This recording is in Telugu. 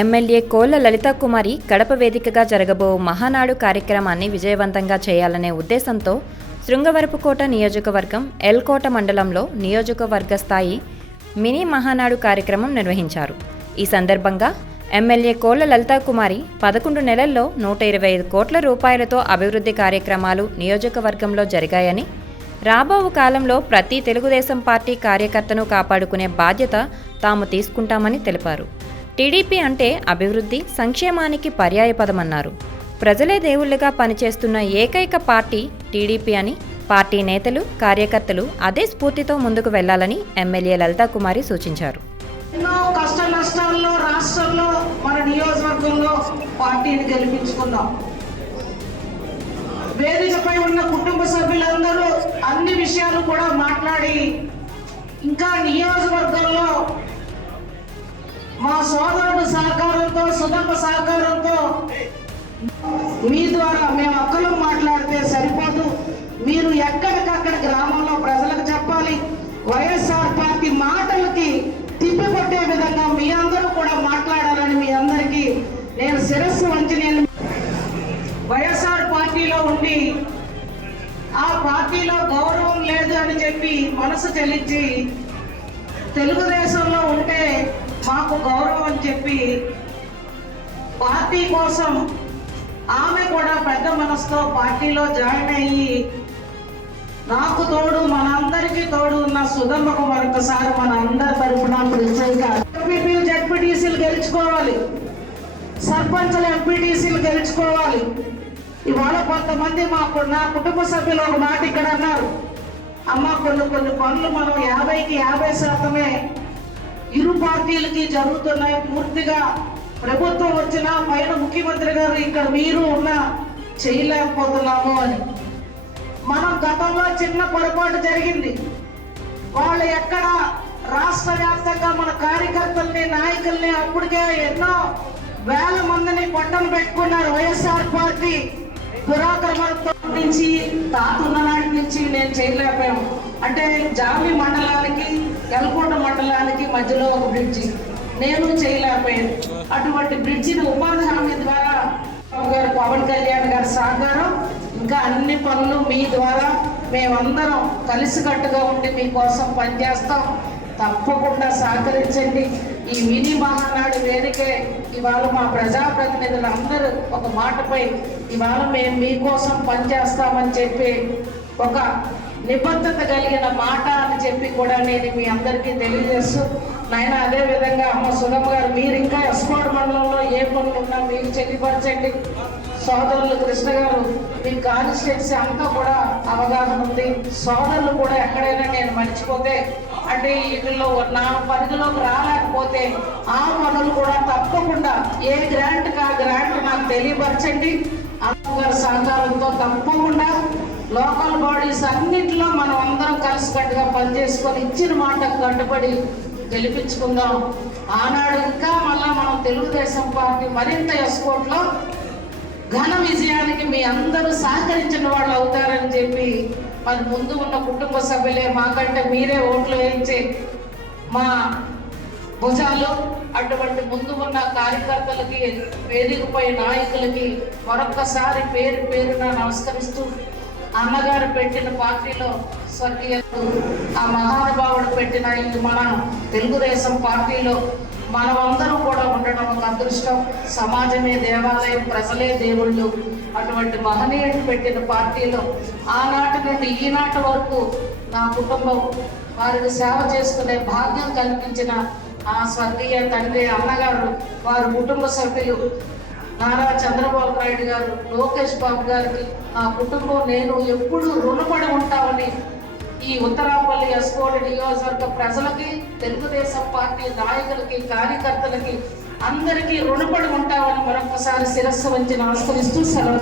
ఎమ్మెల్యే కోళ్ల లలితాకుమారి కడప వేదికగా జరగబో మహానాడు కార్యక్రమాన్ని విజయవంతంగా చేయాలనే ఉద్దేశంతో శృంగవరపుకోట నియోజకవర్గం ఎల్కోట మండలంలో నియోజకవర్గ స్థాయి మినీ మహానాడు కార్యక్రమం నిర్వహించారు. ఈ సందర్భంగా ఎమ్మెల్యే కోళ్ల లలితాకుమారి 11 నెలల్లో 125 కోట్ల రూపాయలతో అభివృద్ధి కార్యక్రమాలు నియోజకవర్గంలో జరిగాయని, రాబో కాలంలో ప్రతి తెలుగుదేశం పార్టీ కార్యకర్తను కాపాడుకునే బాధ్యత తాము తీసుకుంటామని తెలిపారు. టీడీపీ అంటే అభివృద్ధి, సంక్షేమానికి పర్యాయపదమన్నారు. ప్రజలే దేవుళ్లుగా పనిచేస్తున్న ఏకైక పార్టీ టీడీపీ అని పార్టీ నేతలు, కార్యకర్తలు అదే స్ఫూర్తితో ముందుకు వెళ్లాలని ఎమ్మెల్యే లలితాకుమారి సూచించారు. ఎన్నో కష్ట నష్టాల్లో రాష్ట్రంలో మన నియోజకవర్గంలో పార్టీని గెలిపించుకున్నాం. వేదికపై ఉన్న కుటుంబ సభ్యులందరూ అన్ని విషయాలు కూడా మాట్లాడి ఇంకా నియోజకవర్గంలో మా సోదరుడు సహకారంతో, సుధమ్మ సహకారంతో మీ ద్వారా మేము ఒక్కరు మాట్లాడితే సరిపోదు. మీరు ఎక్కడికక్కడ గ్రామంలో ప్రజలకు చెప్పాలి. వైఎస్ఆర్ పార్టీ మాటలకి తిప్పికొట్టే విధంగా మీ అందరూ కూడా మాట్లాడాలని మీ అందరికీ నేను శిరస్సు వంచి నేను వైఎస్ఆర్ పార్టీలో ఉండి ఆ పార్టీలో గౌరవం లేదు అని చెప్పి మనసు చెల్లించి తెలుగుదేశంలో ఉంటే మాకు గౌరవం అని చెప్పి పార్టీ కోసం ఆమె కూడా పెద్ద మనసుతో పార్టీలో జాయిన్ అయ్యి నాకు తోడు, మనందరికీ తోడు ఉన్న సుధమ్మకు మరొకసారి మన అందరి తరఫున జడ్పీటీసీలు గెలుచుకోవాలి, సర్పంచులు ఎంపీటీసీలు గెలుచుకోవాలి. ఇవాళ కొంతమంది నా కుటుంబ సభ్యులు ఒక మాట ఇక్కడ అన్నారు, అమ్మ కొన్ని పనులు మనం 50కి 50% ఇరు పార్టీలకి జరుగుతున్నాయి. పూర్తిగా ప్రభుత్వం వచ్చినా పైన ముఖ్యమంత్రి గారు ఇక్కడ మీరు ఉన్న చేయలేకపోతున్నాము అని. మనం గతంలో చిన్న పొరపాటు జరిగింది. వాళ్ళు ఎక్కడ రాష్ట్ర వ్యాప్తంగా మన కార్యకర్తల్ని, నాయకుల్ని అప్పటికే ఎన్నో వేల మందిని పట్టణ పెట్టుకున్నారు. వైఎస్ఆర్ పార్టీ దురాక్రమణతో నుంచి తాతున్న నాటి నుంచి నేను చేయలేకపోయాం. అంటే జామి మండలానికి, ఎల్కోట మండలానికి మధ్యలో ఒక బ్రిడ్జి నేను చేయలేకపోయాను. అటువంటి బ్రిడ్జిని ఉపాధి హామీ ద్వారా గారు పవన్ కళ్యాణ్ గారి సహకారం, ఇంకా అన్ని పనులు మీ ద్వారా మేమందరం కలిసికట్టుగా ఉండి మీకోసం పనిచేస్తాం. తప్పకుండా సహకరించండి. ఈ మినీ మహానాడు వేదికే ఇవాళ మా ప్రజాప్రతినిధులు అందరూ ఒక మాటపై ఇవాళ మేము మీకోసం పనిచేస్తామని చెప్పి ఒక నిబద్ధత కలిగిన మాట అని చెప్పి కూడా నేను మీ అందరికీ తెలియజేస్తూ, నాయన అదే విధంగా అమ్మ సుధమ్మ గారు మీరు ఇంకా ఎస్కోట్ మండలంలో ఏ పనులు ఉన్నా మీకు తెలియపరచండి. సోదరులు కృష్ణ గారు మీ కాన్స్టిట్యున్సీ అంతా కూడా అవగాహన ఉంది. సోదరులు కూడా ఎక్కడైనా నేను మర్చిపోతే అంటే వీటిల్లో నా పరిధిలోకి రాలేకపోతే ఆ పనులు కూడా తప్పకుండా ఏ గ్రాంట్ గ్రాంట్ నాకు తెలియపరచండి. అందరి సహకారంతో తప్పకుండా లోకల్ బాడీస్ అన్నింటిలో మనం అందరం కలిసికట్టుగా పనిచేసుకొని ఇచ్చిన మాటకు కట్టుబడి గెలిపించుకుందాం. ఆనాడు ఇంకా మళ్ళా మనం తెలుగుదేశం పార్టీ మరింత ఎస్కోట్లో ఘన విజయానికి మీ అందరూ సహకరించిన వాళ్ళు అవుతారని చెప్పి మరి ముందు ఉన్న కుటుంబ సభ్యులే మాకంటే మీరే ఓట్లు వేయించే మా భుజాలు. అటువంటి ముందు ఉన్న కార్యకర్తలకి, వేదికపై నాయకులకి మరొక్కసారి పేరు పేరున నమస్కరిస్తూ, అన్నగారు పెట్టిన పార్టీలో స్వర్గీయ ఆ మహానుభావుడు పెట్టిన ఈ మన తెలుగుదేశం పార్టీలో మనమందరం కూడా ఉండడం ఒక అదృష్టం. సమాజమే దేవాలయం, ప్రజలే దేవుళ్ళు. అటువంటి మహనీయుడు పెట్టిన పార్టీలో ఆనాటి నుండి ఈనాటి వరకు నా కుటుంబం వారికి సేవ చేసుకునే భాగ్యం కల్పించిన ఆ స్వర్గీయ తండ్రి అన్నగారు, వారి కుటుంబ సభ్యులు నారా చంద్రబాబు నాయుడు గారు, లోకేష్ బాబు గారికి నా కుటుంబం నేను ఎప్పుడూ రుణపడి ఉంటామని ఈ ఉత్తరాపల్లి ఎస్కోట్ నియోజకవర్గ ప్రజలకి, తెలుగుదేశం పార్టీ నాయకులకి, కార్యకర్తలకి అందరికీ రుణపడి ఉంటామని మరొకసారి శిరస్సు వంచి నమస్కరిస్తూ సెలవు